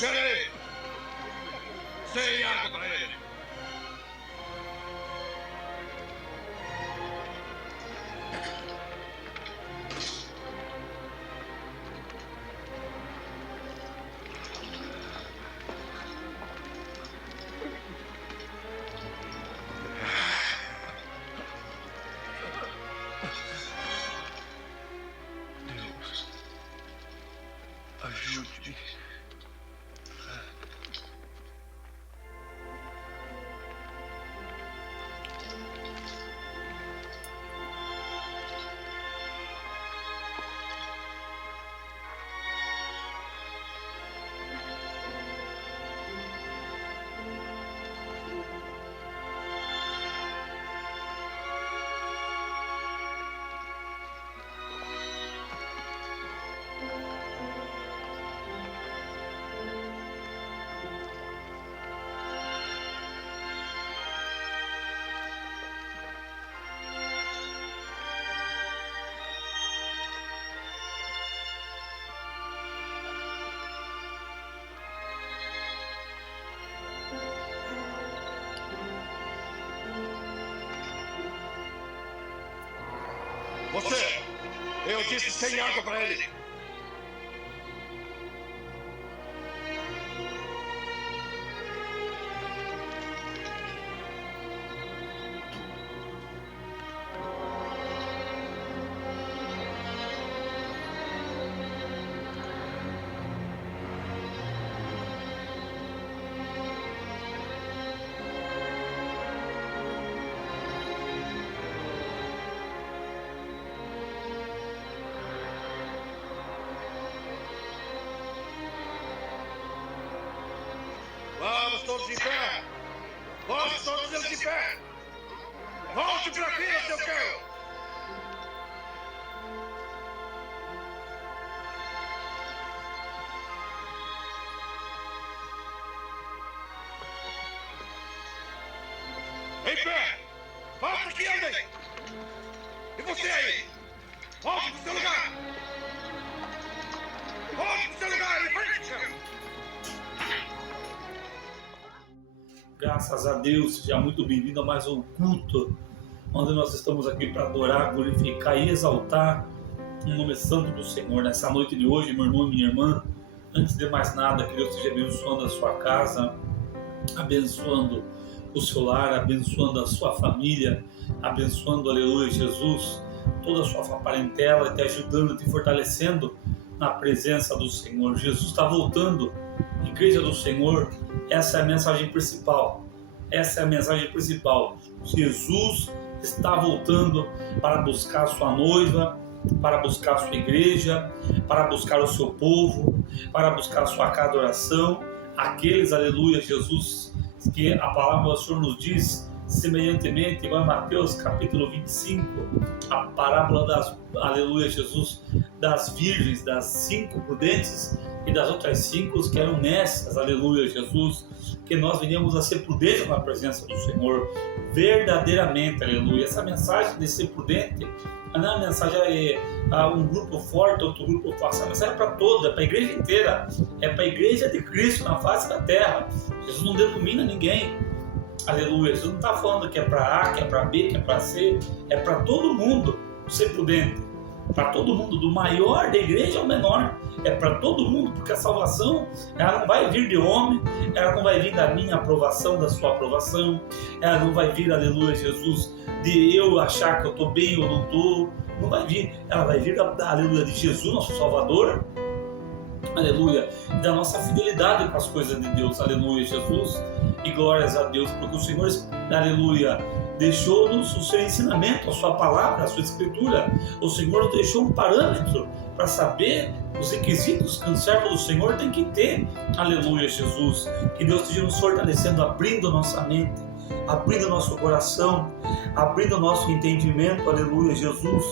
Espera aí! Sem água para ele! Deus, ajude-me. Você! Eu disse sem água para ele! Vamos todos de pé! Vamos todos eles de pé! Volte para a fila, seu cão! Em pé! Volta aqui, andem! E você aí? Volte para o seu lugar! Volte para o seu lugar! Em frente, chão! Graças a Deus, seja muito bem-vindo a mais um culto, onde nós estamos aqui para adorar, glorificar e exaltar o nome santo do Senhor. Nessa noite de hoje, meu irmão e minha irmã, antes de mais nada, que Deus esteja abençoando a sua casa, abençoando o seu lar, abençoando a sua família, abençoando, aleluia, Jesus, toda a sua parentela, te ajudando, te fortalecendo na presença do Senhor. Jesus está voltando. Igreja do Senhor, essa é a mensagem principal. Essa é a mensagem principal. Jesus está voltando para buscar a sua noiva, para buscar a sua igreja, para buscar o seu povo, para buscar a sua casa de oração. Aqueles, aleluia, Jesus, que a palavra do Senhor nos diz, semelhantemente, igual em Mateus capítulo 25, a parábola das, aleluia, Jesus, das virgens, das 5 prudentes e das outras 5 que eram nessas, aleluia, Jesus, que nós venhamos a ser prudentes na presença do Senhor, verdadeiramente, aleluia. Essa mensagem de ser prudente não é uma mensagem a um grupo forte, outro grupo forte. Essa mensagem é para toda, é para a igreja inteira, é para a igreja de Cristo na face da terra. Jesus não denomina ninguém, aleluia. Jesus não está falando que é para A, que é para B, que é para C, é para todo mundo ser prudente, para todo mundo, do maior da igreja ao menor, é para todo mundo, porque a salvação, ela não vai vir de homem, ela não vai vir da minha aprovação, da sua aprovação, ela não vai vir, aleluia, Jesus, de eu achar que eu estou bem ou não estou, não vai vir, ela vai vir aleluia, de Jesus, nosso Salvador, aleluia, da nossa fidelidade com as coisas de Deus, aleluia, Jesus, e glórias a Deus, porque o Senhor, aleluia, deixou-nos o seu ensinamento, a sua palavra, a sua escritura. O Senhor nos deixou um parâmetro para saber os requisitos que um servo do Senhor tem que ter. Aleluia, Jesus. Que Deus esteja nos fortalecendo, abrindo nossa mente, abrindo nosso coração, abrindo nosso entendimento. Aleluia, Jesus.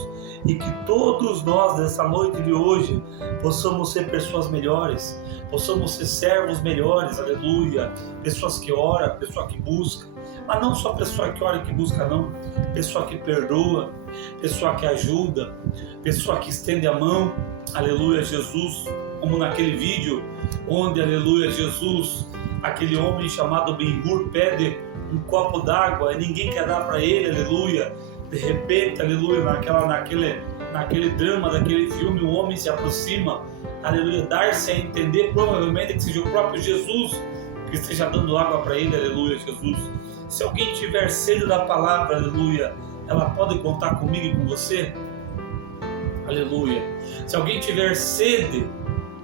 E que todos nós, nessa noite de hoje, possamos ser pessoas melhores, possamos ser servos melhores. Aleluia. Pessoas que oram, pessoas que buscam. Mas não só pessoa que ora e que busca, não. Pessoa que perdoa, pessoa que ajuda, pessoa que estende a mão, aleluia, Jesus, como naquele vídeo, onde, aleluia, Jesus, aquele homem chamado Ben-Hur pede um copo d'água e ninguém quer dar para ele, aleluia. De repente, aleluia, naquele drama daquele filme, o homem se aproxima, aleluia, dar-se a entender provavelmente que seja o próprio Jesus que esteja dando água para ele, aleluia, Jesus. Se alguém tiver sede da palavra, aleluia, ela pode contar comigo e com você, aleluia. Se alguém tiver sede,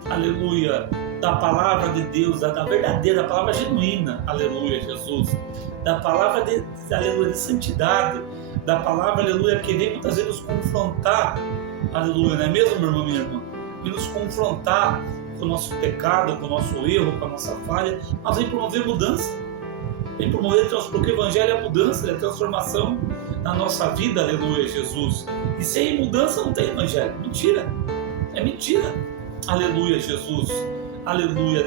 aleluia, da palavra de Deus, da verdadeira, da palavra genuína, aleluia, Jesus, da palavra aleluia, de santidade, da palavra, aleluia, que vem muitas vezes nos confrontar, aleluia, não é mesmo, meu irmão, minha irmã? E nos confrontar com o nosso pecado, com o nosso erro, com a nossa falha, mas vem promover mudança, vem promover, porque o Evangelho é a mudança, é a transformação na nossa vida, aleluia, Jesus. E sem mudança não tem Evangelho, mentira, é mentira, aleluia, Jesus. Aleluia,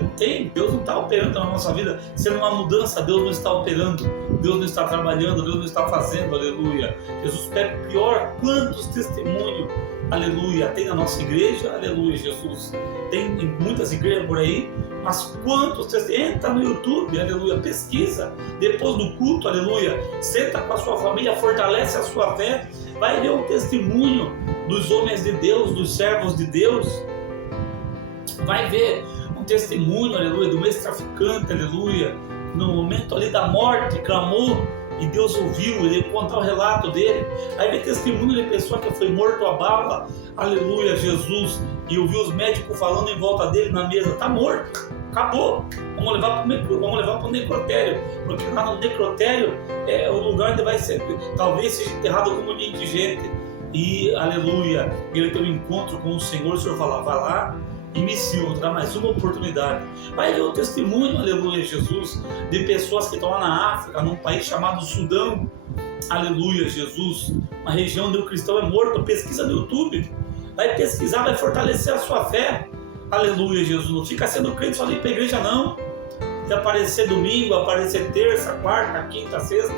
Deus não está operando na nossa vida, sendo uma mudança, Deus não está operando, Deus não está trabalhando, Deus não está fazendo, aleluia. Jesus pega o pior, quantos testemunhos, aleluia, tem na nossa igreja, aleluia, Jesus. Tem em muitas igrejas por aí, mas quantos testemunhos, entra no YouTube, aleluia, pesquisa, depois do culto, aleluia, senta com a sua família, fortalece a sua fé, vai ver o testemunho dos homens de Deus, dos servos de Deus, vai ver testemunho, aleluia, do ex-traficante, aleluia, no momento ali da morte, clamou e Deus ouviu, ele conta o relato dele. Aí vem testemunho de pessoa que foi morto a bala, aleluia, Jesus, e ouviu os médicos falando em volta dele na mesa, está morto, acabou, vamos levar para o necrotério, porque lá no necrotério é o lugar onde vai ser, talvez seja enterrado como um indigente. E, aleluia, ele tem um encontro com o Senhor fala, vai lá, e me siga, dá mais uma oportunidade. Vai ver o testemunho, aleluia, Jesus, de pessoas que estão lá na África, num país chamado Sudão, aleluia, Jesus, uma região onde o cristão é morto. Pesquisa no YouTube, vai pesquisar, vai fortalecer a sua fé, aleluia, Jesus. Não fica sendo crente só de ir para a igreja, não. De aparecer domingo, aparecer terça, quarta, quinta, sexta,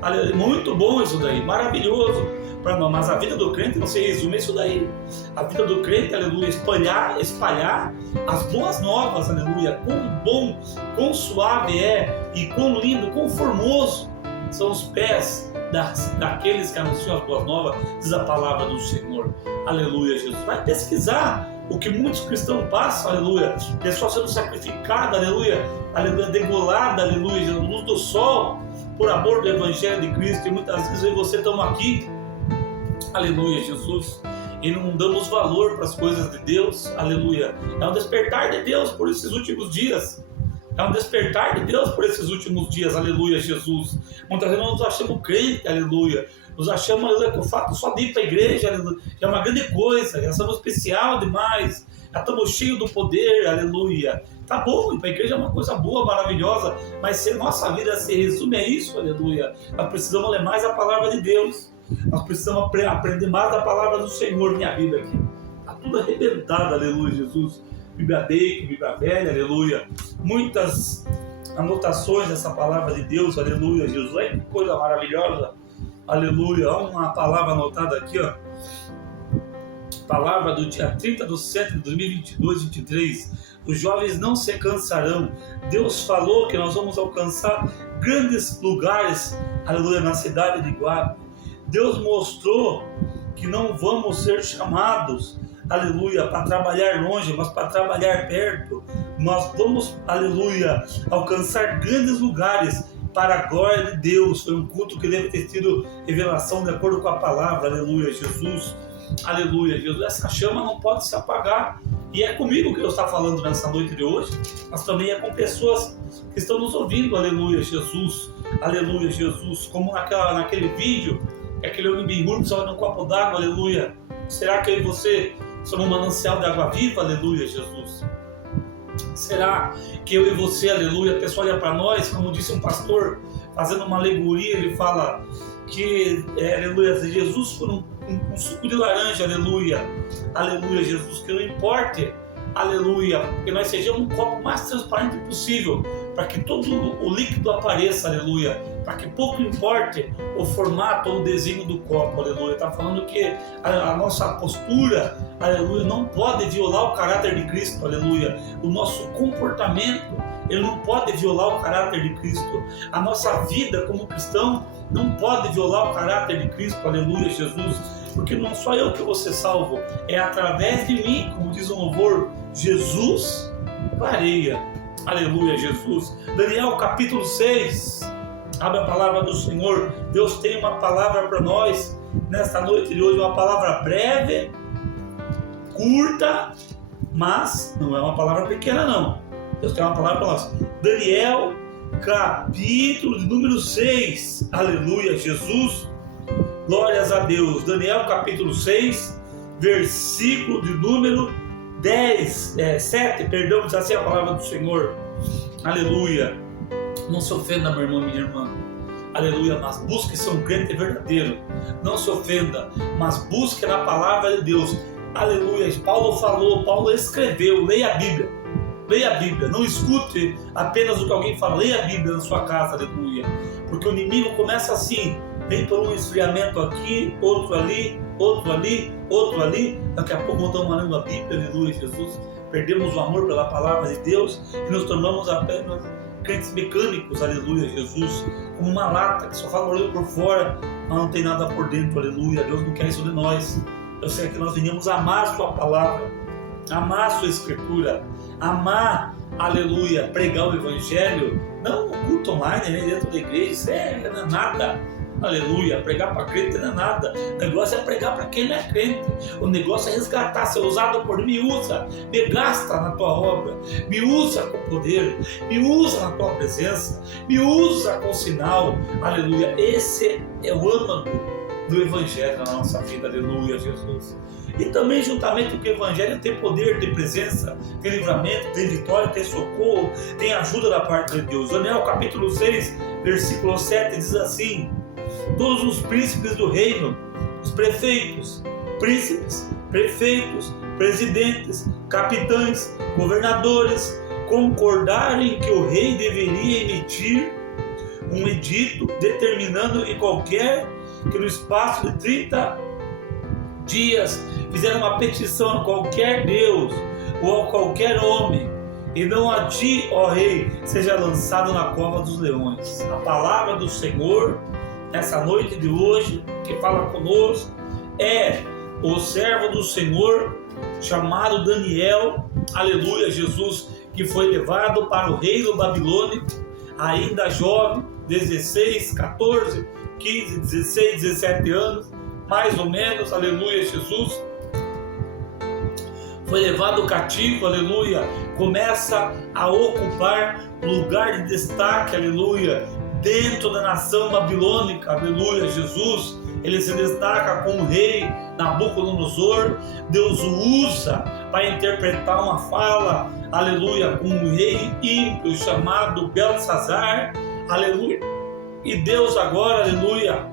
aleluia. Muito bom isso daí, maravilhoso para nós, mas a vida do crente não se resume a isso daí. A vida do crente, aleluia, espalhar as boas novas, aleluia, quão bom, quão suave é e quão lindo, quão formoso são os pés daqueles que anunciam as boas novas, diz a palavra do Senhor, aleluia, Jesus. Vai pesquisar o que muitos cristãos passam, aleluia, pessoas sendo sacrificadas, aleluia, degolada, aleluia, luz do sol, por amor do Evangelho de Cristo, e muitas vezes eu e você estamos aqui, aleluia, Jesus, e não damos valor para as coisas de Deus, aleluia. É um despertar de Deus por esses últimos dias. É um despertar de Deus por esses últimos dias, aleluia, Jesus. Muitas vezes nós nos achamos crente, aleluia. Nos achamos, aleluia, que o fato só de ir para a igreja, aleluia, é uma grande coisa, já somos especial demais, já estamos cheios do poder, aleluia. Tá bom, ir para a igreja é uma coisa boa, maravilhosa, mas se nossa vida se resume a isso, aleluia, nós precisamos ler mais a palavra de Deus. Nós precisamos aprender mais da palavra do Senhor. Minha Bíblia aqui está tudo arrebentado, aleluia, Jesus. Bíblia Bacon, Bíblia Velha, aleluia. Muitas anotações dessa palavra de Deus, aleluia, Jesus. Olha que coisa maravilhosa, aleluia. Olha uma palavra anotada aqui, ó. Palavra do dia 30/7 de 2022-23. Os jovens não se cansarão. Deus falou que nós vamos alcançar grandes lugares, aleluia, na cidade de Guape. Deus mostrou que não vamos ser chamados, aleluia, para trabalhar longe, mas para trabalhar perto. Nós vamos, aleluia, alcançar grandes lugares para a glória de Deus. Foi um culto que deve ter tido revelação de acordo com a palavra, aleluia, Jesus, aleluia, Jesus. Essa chama não pode se apagar. E é comigo que Deus está falando nessa noite de hoje, mas também é com pessoas que estão nos ouvindo, aleluia, Jesus, aleluia, Jesus. Como naquele vídeo, aquele homem Ben-Hur que só num copo d'água, aleluia. Será que eu e você somos um manancial de água viva, aleluia, Jesus? Será que eu e você, aleluia, a pessoa olha para nós, como disse um pastor, fazendo uma alegoria, ele fala que, aleluia, Jesus foi um suco de laranja, aleluia, aleluia, Jesus, que não importe, aleluia, que nós sejamos um copo mais transparente possível, para que todo o líquido apareça, aleluia, para que pouco importe o formato ou o desenho do copo, aleluia. Está falando que a nossa postura, aleluia, não pode violar o caráter de Cristo, aleluia. O nosso comportamento, ele não pode violar o caráter de Cristo. A nossa vida como cristão não pode violar o caráter de Cristo, aleluia, Jesus. Porque não sou eu que vou ser salvo, é através de mim, como diz o louvor, Jesus clareia, aleluia, Jesus. Daniel capítulo 6, abre a palavra do Senhor. Deus tem uma palavra para nós nesta noite de hoje, uma palavra breve, curta, mas não é uma palavra pequena não. Deus tem uma palavra para nós. Daniel capítulo de número 6, aleluia, Jesus. Glórias a Deus. Daniel capítulo 6, versículo de número 7, diz assim a palavra do Senhor. Aleluia. Não se ofenda, meu irmão e minha irmã. Aleluia, mas busque ser um crente verdadeiro. Não se ofenda, mas busque na palavra de Deus. Aleluia. Paulo falou, Paulo escreveu, leia a Bíblia. Leia a Bíblia, não escute apenas o que alguém fala. Leia a Bíblia na sua casa, aleluia. Porque o inimigo começa assim. Vem por um esfriamento aqui, outro ali, outro ali, outro ali. Daqui a pouco não estamos lendo a Bíblia, aleluia, Jesus. Perdemos o amor pela palavra de Deus e nos tornamos apenas crentes mecânicos, aleluia, Jesus. Como uma lata que só fala olhando por fora, mas não tem nada por dentro, aleluia. Deus não quer isso de nós. Eu sei que nós venhamos amar a sua palavra, amar a sua escritura, amar, aleluia, pregar o evangelho. Não no culto online, nem dentro da igreja, isso não é nada. Aleluia, pregar para crente não é nada. O negócio é pregar para quem não é crente. O negócio é resgatar, ser usado por mim. Me usa, me gasta na tua obra, me usa com poder, me usa na tua presença, me usa com sinal. Aleluia, esse é o âmago do evangelho na nossa vida. Aleluia, Jesus. E também juntamente com o evangelho tem poder, tem presença, tem livramento, tem vitória, tem socorro, tem ajuda da parte de Deus. Daniel capítulo 6, versículo 7 diz assim: todos os príncipes do reino, os prefeitos, príncipes, prefeitos, presidentes, capitães, governadores, concordarem que o rei deveria emitir um edito determinando que no espaço de 30 dias fizeram uma petição a qualquer Deus ou a qualquer homem, e não a ti, ó rei, seja lançado na cova dos leões. A palavra do Senhor nessa noite de hoje, que fala conosco, é o servo do Senhor, chamado Daniel, aleluia, Jesus, que foi levado para o reino babilônico, ainda jovem, 16, 14, 15, 16, 17 anos, mais ou menos, aleluia, Jesus, foi levado cativo, aleluia, começa a ocupar lugar de destaque, aleluia, dentro da nação babilônica, aleluia, Jesus. Ele se destaca como rei Nabucodonosor. Deus o usa para interpretar uma fala, aleluia, com um rei ímpio chamado Belsazar, aleluia. E Deus agora, aleluia,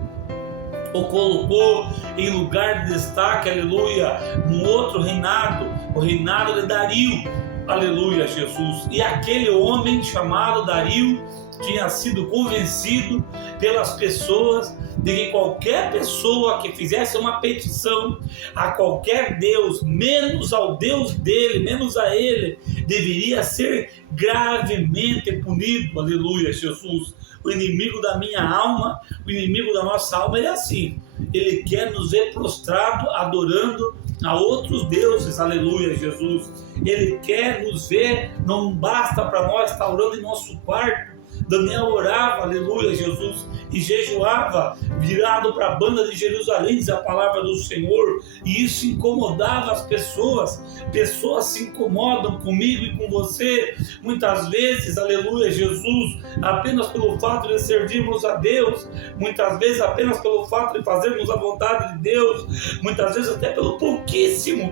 o colocou em lugar de destaque, aleluia, num outro reinado, o reinado de Dario, aleluia, Jesus. E aquele homem chamado Dario tinha sido convencido pelas pessoas de que qualquer pessoa que fizesse uma petição a qualquer Deus, menos ao Deus dele, menos a ele, deveria ser gravemente punido, aleluia, Jesus. O inimigo da minha alma, o inimigo da nossa alma, ele é assim, ele quer nos ver prostrado, adorando a outros deuses, aleluia, Jesus. Ele quer nos ver, não basta para nós estar orando em nosso quarto. Daniel orava, aleluia, Jesus, e jejuava, virado para a banda de Jerusalém, diz a palavra do Senhor, e isso incomodava as pessoas. Pessoas se incomodam comigo e com você, muitas vezes, aleluia, Jesus, apenas pelo fato de servirmos a Deus, muitas vezes apenas pelo fato de fazermos a vontade de Deus, muitas vezes até pelo pouquíssimo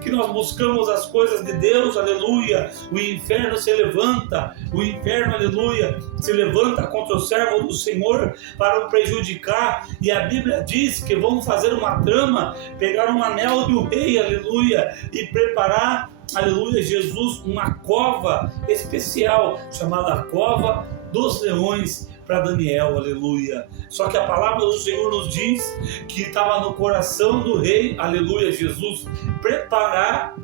que nós buscamos as coisas de Deus, aleluia. O inferno se levanta, o inferno, aleluia, se levanta contra o servo do Senhor para o prejudicar, e a Bíblia diz que vão fazer uma trama, pegar um anel do rei, aleluia, e preparar aleluia, Jesus, uma cova especial, chamada Cova dos Leões, para Daniel, aleluia. Só que a palavra do Senhor nos diz que estava no coração do rei, aleluia, Jesus, preparar,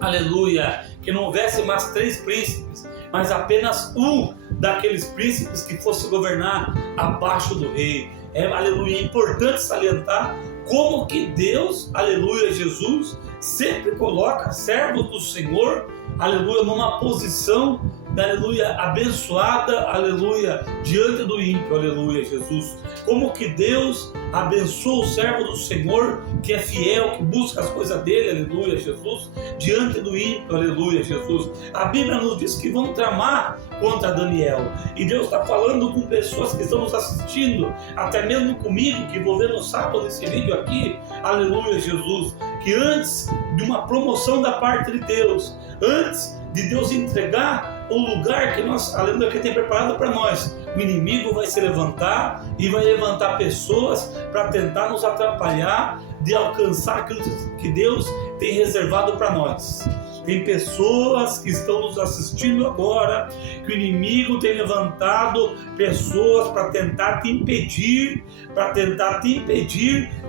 aleluia, que não houvesse mais 3 príncipes, mas apenas um daqueles príncipes que fosse governar abaixo do rei. Aleluia, é importante salientar como que Deus, aleluia, Jesus, sempre coloca servos do Senhor, aleluia, numa posição, aleluia, abençoada, aleluia, diante do ímpio, aleluia, Jesus. Como que Deus abençoa o servo do Senhor, que é fiel, que busca as coisas dele, aleluia, Jesus, diante do ímpio, aleluia, Jesus. A Bíblia nos diz que vão tramar contra Daniel, e Deus está falando com pessoas que estão nos assistindo, até mesmo comigo, que vou ver no sábado esse vídeo aqui, aleluia, Jesus, que antes de uma promoção da parte de Deus, antes de Deus entregar o lugar que nós, aleluia, que tem preparado para nós, o inimigo vai se levantar e vai levantar pessoas para tentar nos atrapalhar de alcançar aquilo que Deus tem reservado para nós. Tem pessoas que estão nos assistindo agora, que o inimigo tem levantado pessoas para tentar te impedir,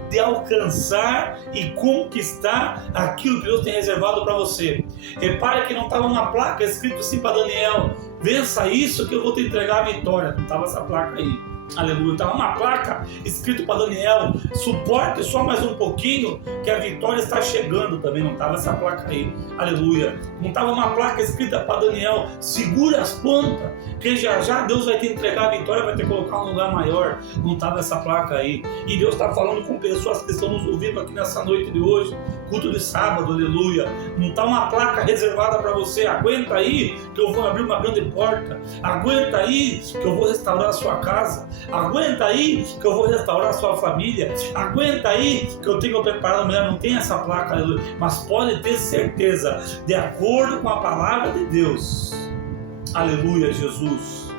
de alcançar e conquistar aquilo que Deus tem reservado para você. Repare que não estava uma placa escrito assim para Daniel: vença isso que eu vou te entregar a vitória. Não estava essa placa aí. Aleluia, estava uma placa escrito para Daniel: suporte só mais um pouquinho que a vitória está chegando. Também não estava essa placa aí. Aleluia, não estava uma placa escrita para Daniel: segura as pontas que já já Deus vai te entregar a vitória, vai te colocar um lugar maior. Não estava essa placa aí. E Deus está falando com pessoas que estão nos ouvindo aqui nessa noite de hoje, culto de sábado, aleluia. Não está uma placa reservada para você: aguenta aí que eu vou abrir uma grande porta, aguenta aí que eu vou restaurar a sua casa, aguenta aí que eu vou restaurar a sua família, aguenta aí que eu tenho preparado melhor. Não tem essa placa, aleluia. Mas pode ter certeza, de acordo com a palavra de Deus, aleluia, Jesus,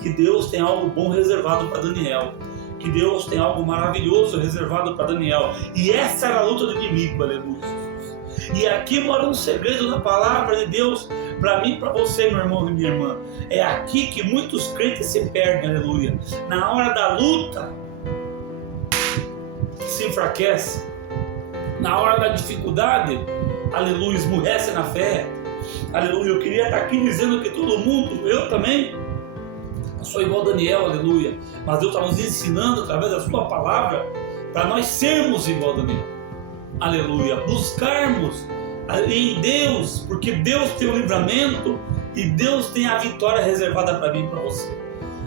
que Deus tem algo bom reservado para Daniel, que Deus tem algo maravilhoso reservado para Daniel. E essa era a luta do inimigo, aleluia, Jesus. E aqui mora um segredo na palavra de Deus para mim e para você, meu irmão e minha irmã. É aqui que muitos crentes se perdem, aleluia. Na hora da luta, se enfraquece. Na hora da dificuldade, aleluia, esmurrece na fé. Aleluia, eu queria estar aqui dizendo que todo mundo, eu também, eu sou igual a Daniel, aleluia. Mas Deus está nos ensinando através da sua palavra para nós sermos igual a Daniel. Aleluia, buscarmos em Deus, porque Deus tem o livramento e Deus tem a vitória reservada para mim e para você.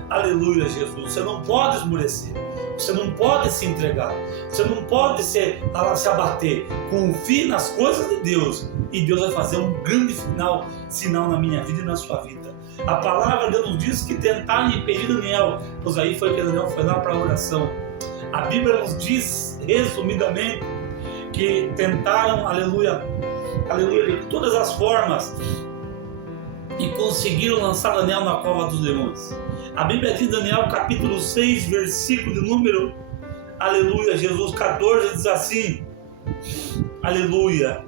Aleluia, Jesus. Você não pode esmorecer, você não pode se entregar, você não pode se abater. Confie nas coisas de Deus e Deus vai fazer um grande sinal na minha vida e na sua vida. A palavra de Deus nos diz que tentaram impedir Daniel, pois aí foi que Daniel foi lá para a oração. A Bíblia nos diz, resumidamente, que tentaram, aleluia, aleluia, de todas as formas, e conseguiram lançar Daniel na cova dos leões. A Bíblia diz, Daniel capítulo 6, versículo de número, aleluia, Jesus 14, diz assim, aleluia: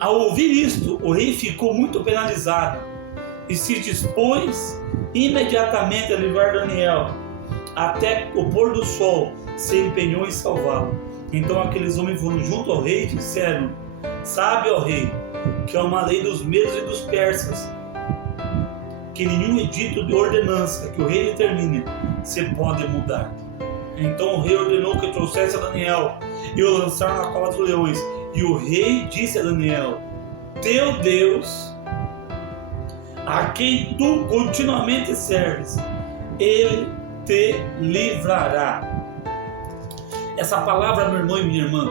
ao ouvir isto, o rei ficou muito penalizado e se dispôs imediatamente a livrar Daniel. Até o pôr do sol se empenhou em salvá-lo. Então aqueles homens foram junto ao rei e disseram: sabe, ó rei, que é uma lei dos medos e dos persas, que nenhum edito de ordenança que o rei determine se pode mudar. Então o rei ordenou que trouxesse a Daniel e o lançaram na cova dos leões. E o rei disse a Daniel: teu Deus, a quem tu continuamente serves, ele te livrará. Essa palavra, meu irmão e minha irmã,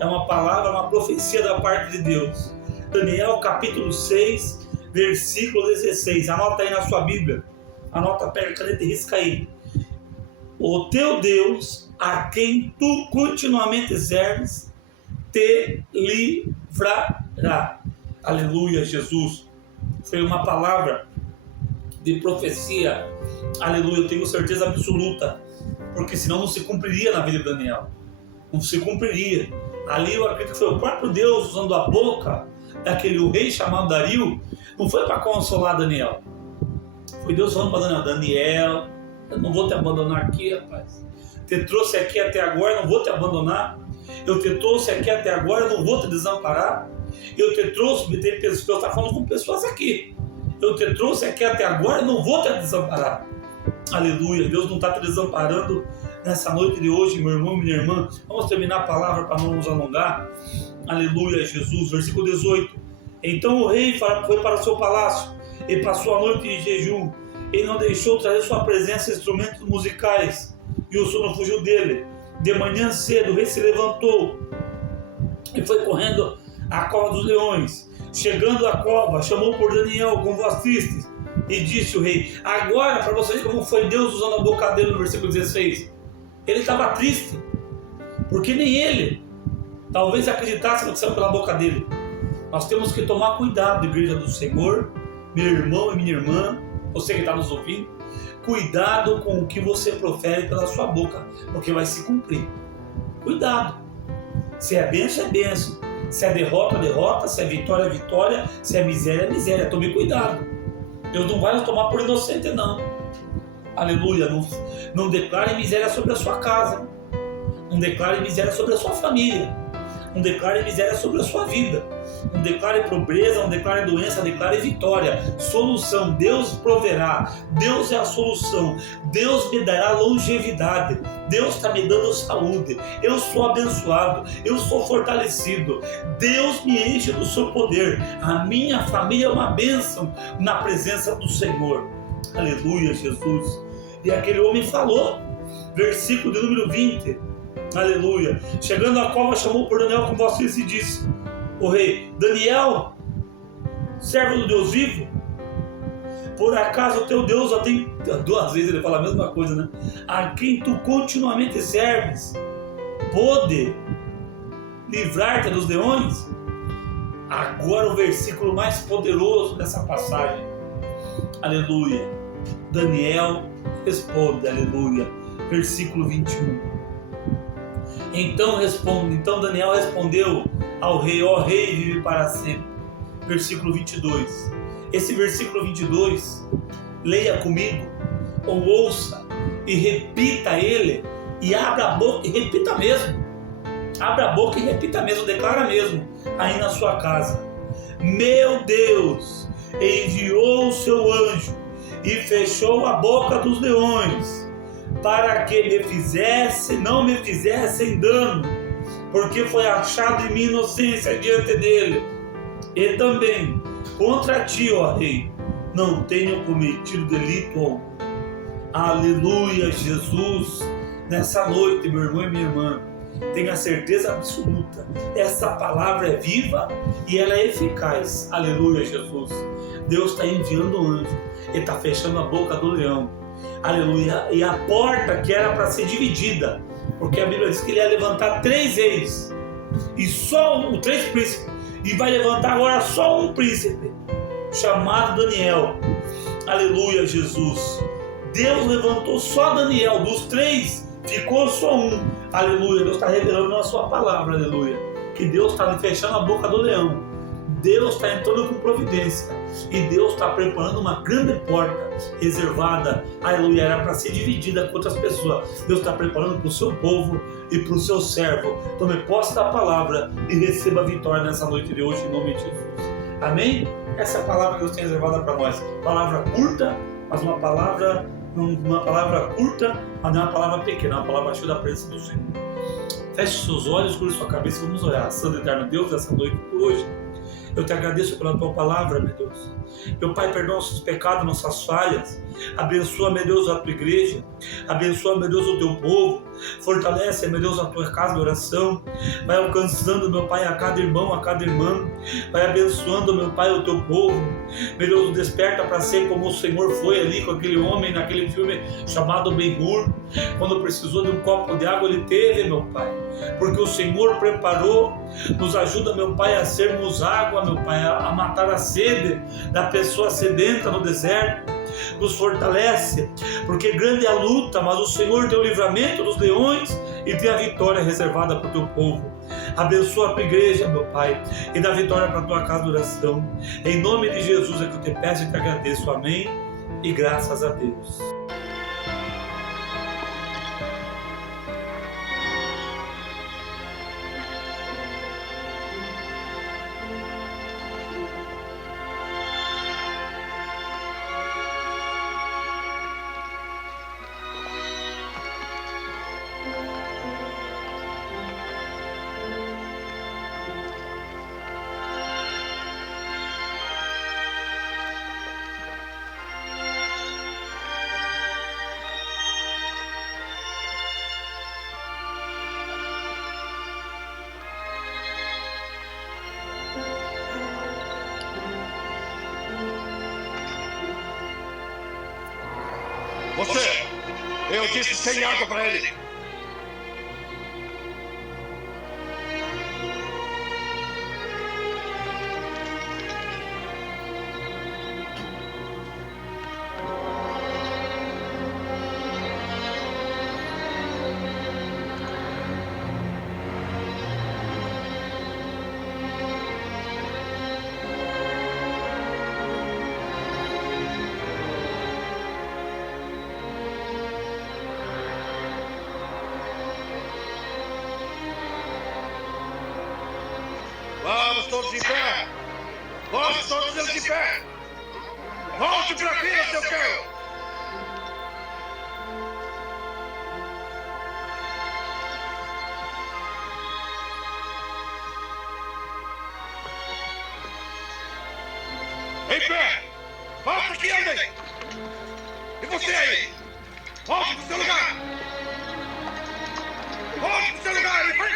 é uma palavra, uma profecia da parte de Deus. Daniel capítulo 6, versículo 16. Anota aí na sua Bíblia. Anota, pega a caneta e risca aí. O teu Deus, a quem tu continuamente serves, te livrará. Aleluia, Jesus. Foi uma palavra de profecia. Aleluia, eu tenho certeza absoluta. Porque senão não se cumpriria na vida de Daniel. Não se cumpriria. Ali eu acredito que foi o próprio Deus usando a boca daquele rei chamado Dario. Não foi para consolar Daniel. Foi Deus falando para Daniel: Daniel, eu não vou te abandonar aqui, rapaz. Te trouxe aqui até agora, não vou te abandonar. Eu te trouxe aqui até agora, não vou te desamparar. Eu te trouxe, Deus está falando com pessoas aqui. Eu te trouxe aqui até agora, não vou te desamparar. Aleluia, Deus não está te desamparando nessa noite de hoje, meu irmão e minha irmã. Vamos terminar a palavra para não nos alongar. Aleluia, Jesus. Versículo 18. Então o rei foi para o seu palácio e passou a noite em jejum. Ele não deixou trazer sua presença instrumentos musicais, e o sono fugiu dele. De manhã cedo o rei se levantou e foi correndo à cova dos leões. Chegando à cova, chamou por Daniel com voz triste e disse o rei. Agora, para vocês, como foi Deus usando a boca dele no versículo 16. Ele estava triste, porque nem ele talvez acreditasse no que saiu pela boca dele. Nós temos que tomar cuidado, igreja do Senhor, meu irmão e minha irmã, você que está nos ouvindo. Cuidado com o que você profere pela sua boca, porque vai se cumprir. Cuidado. Se é bênção, é bênção. Se é derrota, é derrota. Se é vitória, é vitória. Se é miséria, é miséria. Tome cuidado. Deus não vai nos tomar por inocente, não. Aleluia. Não declare miséria sobre a sua casa. Não declare miséria sobre a sua família. Não declare miséria sobre a sua vida. Não declare pobreza, não declare doença, declare vitória. Solução, Deus proverá. Deus é a solução. Deus me dará longevidade. Deus está me dando saúde. Eu sou abençoado. Eu sou fortalecido. Deus me enche do seu poder. A minha família é uma bênção na presença do Senhor. Aleluia, Jesus. E aquele homem falou, versículo de número 20. Aleluia. Chegando à cova, chamou por Daniel com voz triste e disse: o rei, Daniel, servo do Deus vivo, por acaso o teu Deus, duas vezes ele fala a mesma coisa, né? A quem tu continuamente serves, pode livrar-te dos leões? Agora o versículo mais poderoso dessa passagem. Aleluia. Daniel responde, aleluia. Versículo 21. Então Daniel respondeu ao rei: ó rei, vive para sempre. Versículo 22. Esse versículo 22, leia comigo, ou ouça e repita ele, e abra a boca e repita mesmo. Abra a boca e repita mesmo, declara mesmo aí na sua casa. Meu Deus enviou o seu anjo e fechou a boca dos leões, para que não me fizessem dano, porque foi achado em minha inocência diante dele. E também contra ti, ó rei, não tenho cometido delito algum. Aleluia, Jesus. Nessa noite, meu irmão e minha irmã, tenha certeza absoluta, essa palavra é viva e ela é eficaz. Aleluia, Jesus. Deus está enviando um anjo, ele está fechando a boca do leão. Aleluia. E a porta que era para ser dividida, porque a Bíblia diz que ele ia levantar 3 reis e só 3 príncipes, e vai levantar agora só um príncipe chamado Daniel. Aleluia, Jesus. Deus levantou só Daniel, dos 3 ficou só um. Aleluia. Deus está revelando na sua palavra, aleluia, que Deus está fechando a boca do leão. Deus está entrando com providência e Deus está preparando uma grande porta reservada, aleluia, era para ser dividida com outras pessoas. Deus está preparando para o seu povo e para o seu servo. Tome posse da palavra e receba a vitória nessa noite de hoje, em nome de Jesus. Amém? Essa é a palavra que Deus tem reservada para nós. Palavra curta, mas uma palavra curta, mas não é uma palavra pequena, é uma palavra cheia da presença do Senhor. Feche seus olhos, cure sua cabeça e vamos orar. Santo e eterno Deus, essa noite por hoje, eu te agradeço pela tua palavra, meu Deus. Meu Pai, perdoa nossos pecados, nossas falhas. Abençoa, meu Deus, a tua igreja. Abençoa, meu Deus, o teu povo. Fortalece, meu Deus, a tua casa de oração. Vai alcançando, meu Pai, a cada irmão, a cada irmã. Vai abençoando, meu Pai, o teu povo. Meu Deus, desperta para ser como o Senhor foi ali com aquele homem naquele filme chamado Ben-Hur. Quando precisou de um copo de água, ele teve, meu Pai. Porque o Senhor preparou. Nos ajuda, meu Pai, a sermos água, meu Pai, a matar a sede da pessoa sedenta no deserto. Nos fortalece, porque grande é a luta, mas o Senhor tem o livramento dos leões e tem a vitória reservada para o teu povo. Abençoa a tua igreja, meu Pai, e dá vitória para a tua casa de oração. Em nome de Jesus é que eu te peço e te agradeço. Amém. E graças a Deus. Você, eu disse sem água para ele. Vamos todos em pé! Vamos todos eles em pé! Volte para a fila, seu cão! Em pé! Volta aqui, andem! E você aí? Volte para o seu lugar! Volte para o seu lugar!